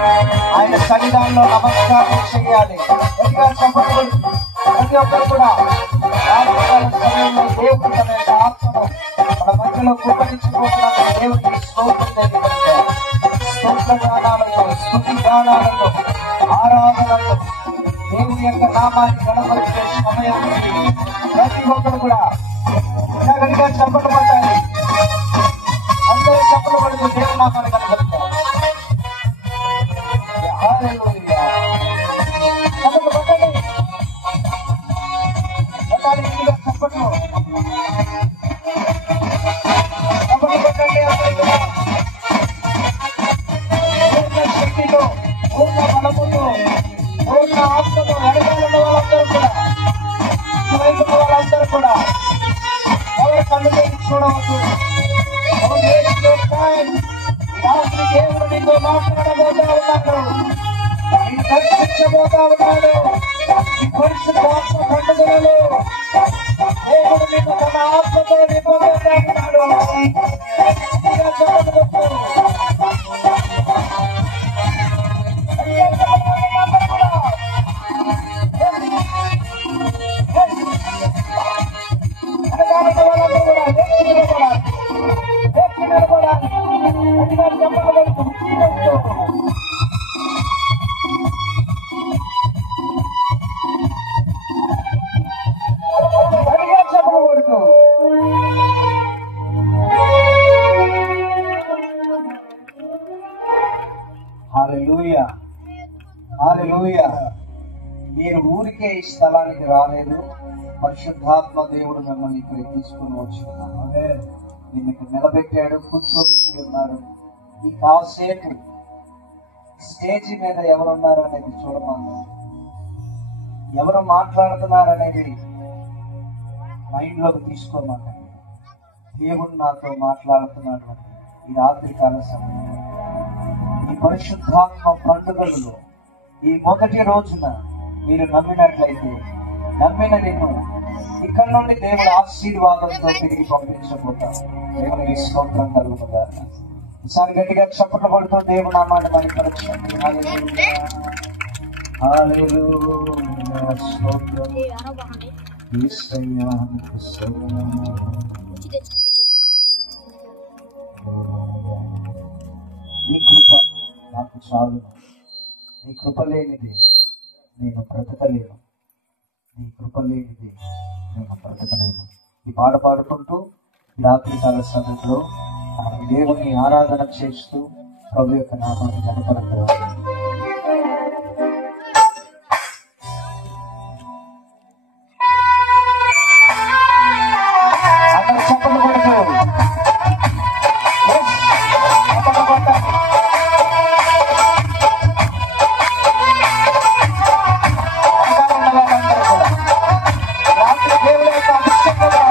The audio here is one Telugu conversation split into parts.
ఆయన సన్నిధానంలో నమస్కారం చేయాలి. గట్టిగా చెప్పండి. ప్రతి ఒక్కరు కూడా రాత్రికాల సమయంలో దేవుడు తన యొక్క ఆత్మను మన మధ్యలో కుప్పరించుకోవడానికి దేవుడికి స్తోత్రం తెలియజేయాలి. స్తోత్ర గానాలతో, స్తుతి గానాలతో, ఆరాధనలతో దేవుని యొక్క నామాన్ని కనపరిచే సమయం ప్రతి ఒక్కరు కూడా గట్టిగా చెప్పలు పట్టాలి. అందరూ చెప్పలు పడుతూ దేవుని నామాన్ని కనపరుస్తారు. హల్లెలూయా. చెప్పలు పట్టాలి. పట్టాలి గట్టిగా చెప్పట్లు. చెప్పలు పట్టండి. అందరూ కూడా పూర్ణ శక్తితో, పూర్ణ బలముతో, పూర్ణ ఆత్మతో ఎడగాలన్న వాళ్ళందరూ కూడా, ఇటువైపున్న వాళ్ళందరూ కూడా ఎవరు కళ్ళు తెరిచి చూడవద్దు. ఎవరు రాత్రి దేవుడు నీతో మాట్లాడబోతా ఉన్నాడు. నేను దర్శించబోతా ఉన్నాడు. ఈ పరిశుద్ధాత్మ పండుగలలో దేవుడు నిన్ను తన ఆత్మతో నింపబోతా ఉన్నాడు. హల్లెలూయా. హల్లెలూయా. మీరు ఊరికే ఈ స్థలానికి రాలేదు. పరిశుద్ధాత్మ దేవుడు మిమ్మల్ని ఇక్కడ తీసుకుని వచ్చుకున్నాడు. నిన్ను ఇక్కడ నిలబెట్టాడు, కూర్చోబెట్టి ఉన్నాడు. ఈ కాసేపు స్టేజీ మీద ఎవరున్నారు అనేది చూడమన్నా, ఎవరు మాట్లాడుతున్నారు అనేది మైండ్ లోకి తీసుకోమన్నా. దేవుడు నాతో మాట్లాడుతున్నాడు ఈ రాత్రి కాల సమయంలో. ఈ పరిశుద్ధాత్మ పండుగలలో ఈ మొదటి రోజున మీరు నమ్మినట్లయితే, నమ్మిన నిన్ను ఇక్కడ నుండి దేవుడు ఆశీర్వాదంతో తిరిగి పంపించబోతాడు. దేవునికి స్తోత్రం కలుగుతుందా. ఈసారి గట్టిగా చప్పట్లు పడుతూ దేవుడు నామాన్ని మహిమపరచండి. హల్లెలూయా. హల్లెలూయా. స్తోత్రం యేసయ్యా, స్తోత్రం. నీ కృప నాకు చాలును. నీ కృప లేనిది నేను బ్రతకలేను. నీ కృప లేనిది నేను బ్రతకలేను. ఈ పాట పాడుకుంటూ రాత్రికాల సమయంలో దేవుని ఆరాధన చేస్తూ ప్రభు యొక్క నామాన్ని కనపరచాలి. అక్కడ చెప్పలు పడుతూ రాత్రి దేవుని యొక్క అభిషేకంలో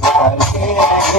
కలిగే